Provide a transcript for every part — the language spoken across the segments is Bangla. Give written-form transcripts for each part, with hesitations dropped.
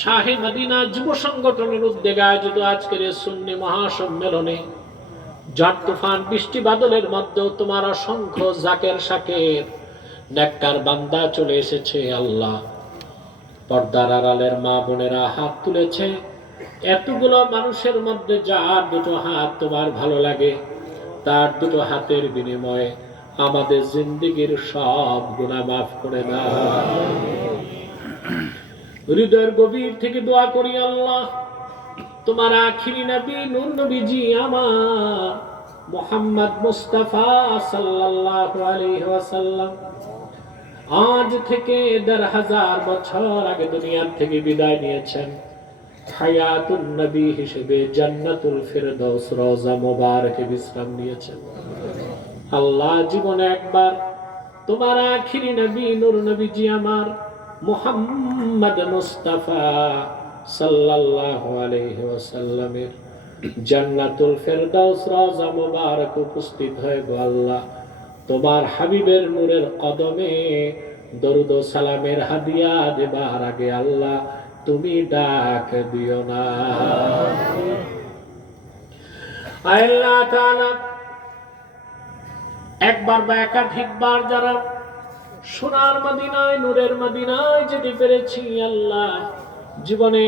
শাহে মদিনা যুব সংগঠনের উদ্যোগে আয়োজিত আজকের এই সুন্নি মহাসম্মেলনে ঝড় তুফান বৃষ্টি বাদলের মধ্যেও তোমার অসংখ্য জাকের শাকের নেককার বান্দা চলে এসেছে। আল্লাহ, পর্দার আড়ালের মা বোনেরা হাত তুলেছে। এতগুলো মানুষের মধ্যে যার দুটো হাত তোমার ভালো লাগে, তার দুটো হাতের বিনিময়ে আমাদের জিন্দেগির সব গুনাহ মাফ করে দাও। হৃদয়ের গভীর থেকে দোয়া করি, আল্লাহ, তোমার আখিরি নবী নূর নবীজি আমার মুহাম্মদ মুস্তাফা সাল্লাল্লাহু আলাইহি ওয়াসাল্লাম আজ থেকে ১৫০০ বছর আগে দুনিয়ার থেকে বিদায় নিয়েছেন। হায়াতুন নবী হিসেবে জান্নাতুল ফিরদাউস রওজা মুবারকে বিশ্রাম নিয়েছেন। আল্লাহ, জীবনে একবার তোমার আখিরি নবী নূর নবীজি আমার মুহাম্মদ মুস্তাফা সাল্লাল্লাহু আলাইহি ওয়াসাল্লামের জান্নাতুল ফিরদাউস রওজা মুবারক উপস্থিত হয়ে গো আল্লাহ, তোমার হাবিবের নূরের কদমে দরুদ ও সালামের হাদিয়া দেবার আগে আল্লাহ তুমি ডাক দিও না। আল্লাহ তাআলা একবার বা একাধিকবার যারা সোনার মদিনায় নূরের মদিনায় যেতে পেরেছি, আল্লাহ, জীবনে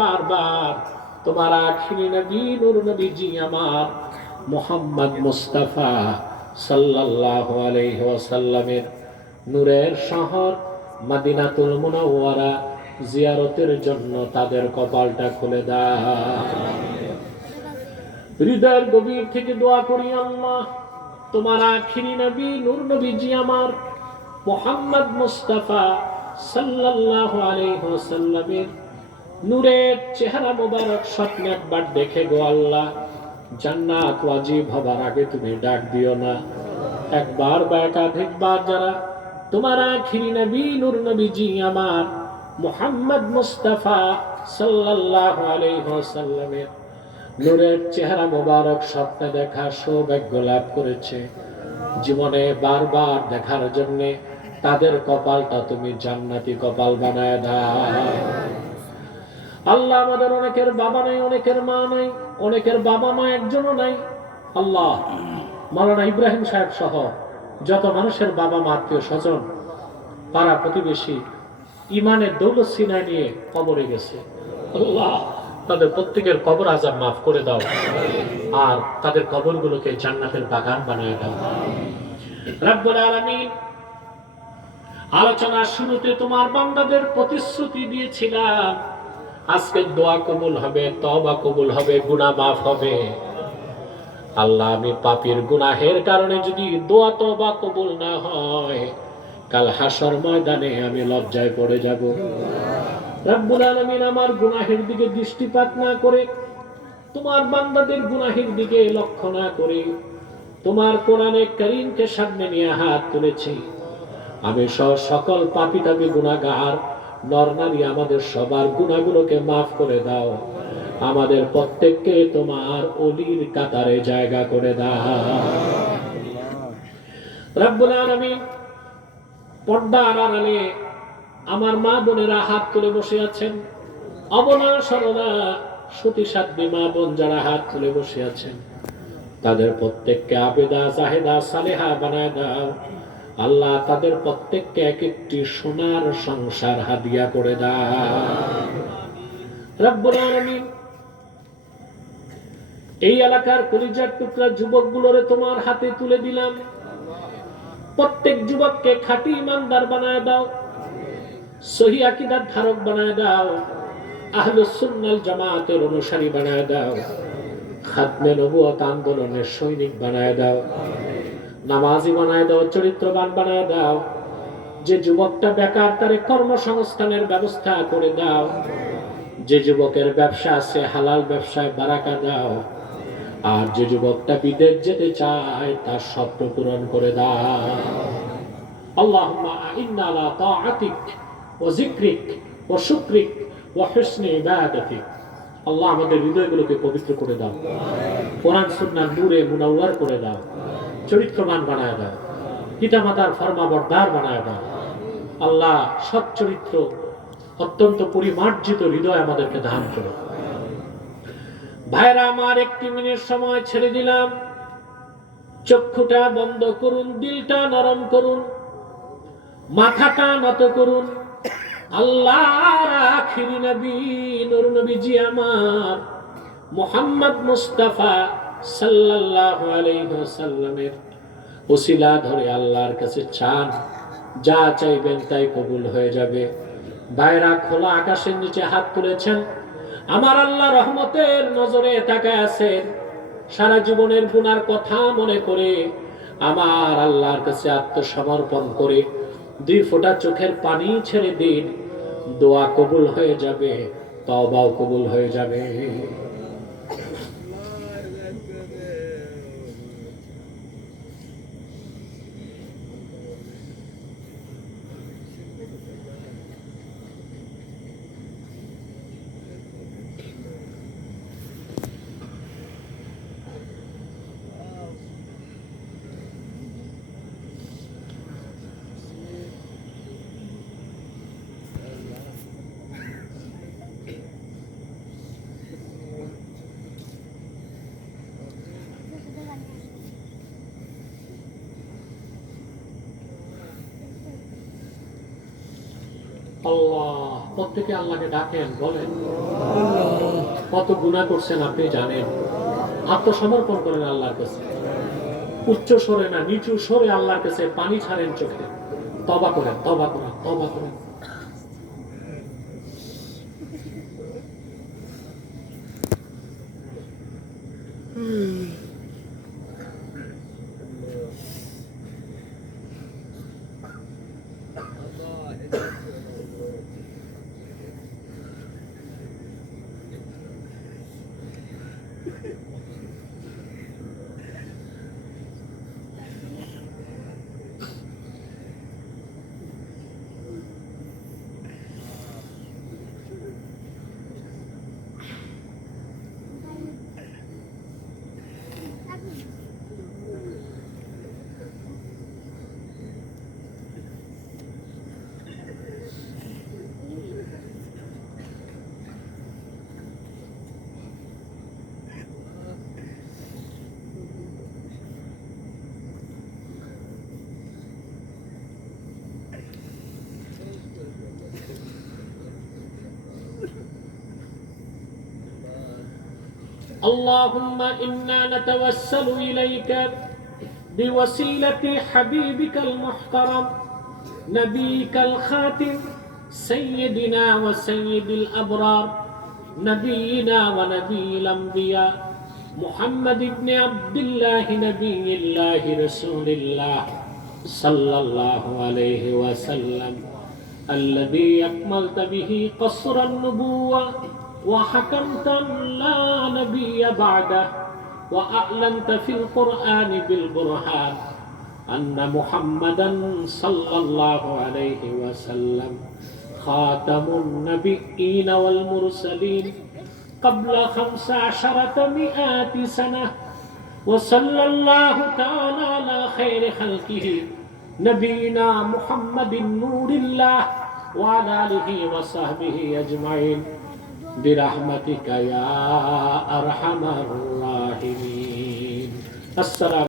বারবার তোমার আখিরি নবী নূর নবীজি আমার মুহাম্মদ মুস্তাফা সাল্লাল্লাহু আলাইহি ওয়াসাল্লামের নূরের শহর মদিনাতুল মুনাওয়ারা জিয়ারতের জন্য তাদের কপালটা খুলে দাও। হৃদয়ের গভীর থেকে দোয়া করি, আল্লাহ, তোমার আখিরি নবী নূর নবীজি আমার মুহাম্মদ মুস্তাফা সাল্লাল্লাহু আলাইহি ওয়াসাল্লামের নূরের চেহারা মোবারক স্বপ্নে একবার দেখে গো আল্লাহ, জান্নাত ওয়াজিব হবার আগে তুমি ডাক দিও না। একবার বা একাধিকবার যারা তোমার আখিরি নবী নূর নবীজি আমার মুহাম্মদ মুস্তাফা সাল্লাল্লাহু আলাইহি ওয়াসাল্লামের নূরের চেহারা মোবারক স্বপ্নে দেখার সৌভাগ্য লাভ করেছে, জীবনে বারবার দেখার জন্য তাদের কপালটা তুমি জান্নাতি কপাল বানায় দাও। আল্লাহ, আমাদের অনেকের বাবা নাই, অনেকের মা নাই, অনেকের বাবা মা একজনও নাই। আল্লাহ, মাওলানা ইব্রাহিম সাহেব সহ যত মানুষের বাবা মা আত্মীয় স্বজন পাড়া প্রতিবেশী ইমানের দৌলত সিনায় নিয়ে কবরে গেছে, আল্লাহ, তাদের প্রত্যেকের কবর আযাব মাফ করে দাও আর তাদের কবরগুলোকে জান্নাতের বাগান বানায় দাও। রব্বুল আলামিন, আলোচনার শুরুতে তোমার বান্দাদের প্রতিশ্রুতি দিয়েছিলাম আজকের দোয়া কবুল হবে, তওবা কবুল হবে, গুনাহ মাফ হবে। আল্লাহ, আমি পাপীর গুনাহের কারণে যদি দোয়া তওবা কবুল না হয়, কাল হাসর ময়দানে আমি লজ্জায় পড়ে যাব। রব্বুল আলামিন, আমার গুনাহের দিকে দৃষ্টিপাত না করে, তোমার বান্দাদের গুনাহের দিকে লক্ষ্য না করে তোমার কোরআনে কারীমকে সামনে নিয়ে হাত তুলেছি। আমি সকল পাপী তাপী গুনাহগার নর নারী আমাদের সবার গুনাহগুলোকে মাফ করে দাও। আমাদের প্রত্যেককে তোমার ওলির কাতারে জায়গা করে দাও। রব্বুল আলামিন, পর্দার আড়ালে আমার মা বোনেরা হাত তুলে বসে আছেন, অবলা সরলা সতী সাধ্বী মা বোন যারা হাত তুলে বসে আছেন, তাদের প্রত্যেককে আবেদা জাহেদা সালেহা বানায় দাও। আল্লাহ, তাদের প্রত্যেককে এক একটি সোনার সংসার হাদিয়া করে দাও। রব্বুল আলামিন, এই এলাকার কলিজার টুকরা যুবকগুলোরে তোমার হাতে তুলে দিলাম। প্রত্যেক যুবককে খাঁটি ইমানদার বানায় দাও, সহি আকীদার ধারক বানায় দাও, আহলুস সুন্নাল জামাতের অনুসারী বানায় দাও, খাতমে নবুয়ত আন্দোলনের সৈনিক বানায় দাও, নামাজি বানায় দাও, চরিত্রবান বানায় দাও। যে যুবকটা বেকার তারে কর্মসংস্থানের ব্যবস্থা করে দাও। যে যুবকের ব্যবসা আছে হালাল ব্যবসায় বারাকা দাও। আর যে যুবকটা বিদেশ যেতে চায় তার স্বপ্ন পূরণ করে দাও। আল্লাহুম্মা আইন্না আলা তাআতিক ওয়া যিকরিক ওয়া শুকরিক ওয়া হুসনি ইবাদাতিক। আল্লাহ, আমাদের হৃদয়গুলোকে পবিত্র করে দাও, কোরআন সুন্নাহর নূরে মুনাওয়ার করে দাও, চরিত্রবান বানায় দাও, পিতামাতার ফরমাবরদার বানায় দাও। আল্লাহ, সৎ চরিত্র অত্যন্ত পরিমার্জিত হৃদয় আমাদেরকে দান করো। ভাইরা আমার, 1 মিনিট সময় ছেড়ে দিলাম। চক্ষুটা বন্ধ করুন, দিলটা নরম করুন, মাথাটা নত করুন। আল্লাহর আখিরি নবী নূর নবীজি আমার মুহাম্মদ মুস্তাফা সাল্লাল্লাহু আলাইহি ওয়াসাল্লামের ওসিলা ধরে আল্লাহর কাছে চান, যা চাইবেন তাই কবুল হয়ে যাবে। বাইরা খোলা আকাশের নিচে হাত তুলেছেন, আমার আল্লাহ রহমতের নজরে তাকায় আছেন। সারা জীবনের গুনার কথা মনে করে আমার আল্লাহর কাছে আত্মসমর্পণ করে 2 ফোঁটা চোখের পানি ছেড়ে দিন, দোয়া কবুল হয়ে যাবে, তওবাও কবুল হয়ে যাবে। আল্লাহ, প্রত্যেকে আল্লাহকে ডাকেন, বলেন কত গুনাহ করছেন আপনি জানেন। আত্মসমর্পণ করেন আল্লাহর কাছে, উচ্চ স্বরে না নিচু স্বরে আল্লাহর কাছে পানি ছাড়েন চোখে। তওবা করেন, তওবা করেন, তওবা করেন। اللهم إنا نتوسل إليك بوسيلة حبيبك المحترم نبيك الخاتم سيدنا وسيد الأبرار نبينا ونبي الأنبياء محمد بن عبد الله نبي الله رسول الله صلى الله عليه وسلم الذي أكملت به قصر النبوة وحكمت لا نبي بعده وأعلنت في القرآن بالبرهان أن محمدا صلى الله عليه وسلم خاتم النبيين والمرسلين قبل 1500 سنة وصلى الله تعالى على خير خلقه نبينا محمد نور الله وعلى آله وصحبه أجمعين برحمتك يا أرحم الراحمين। السلام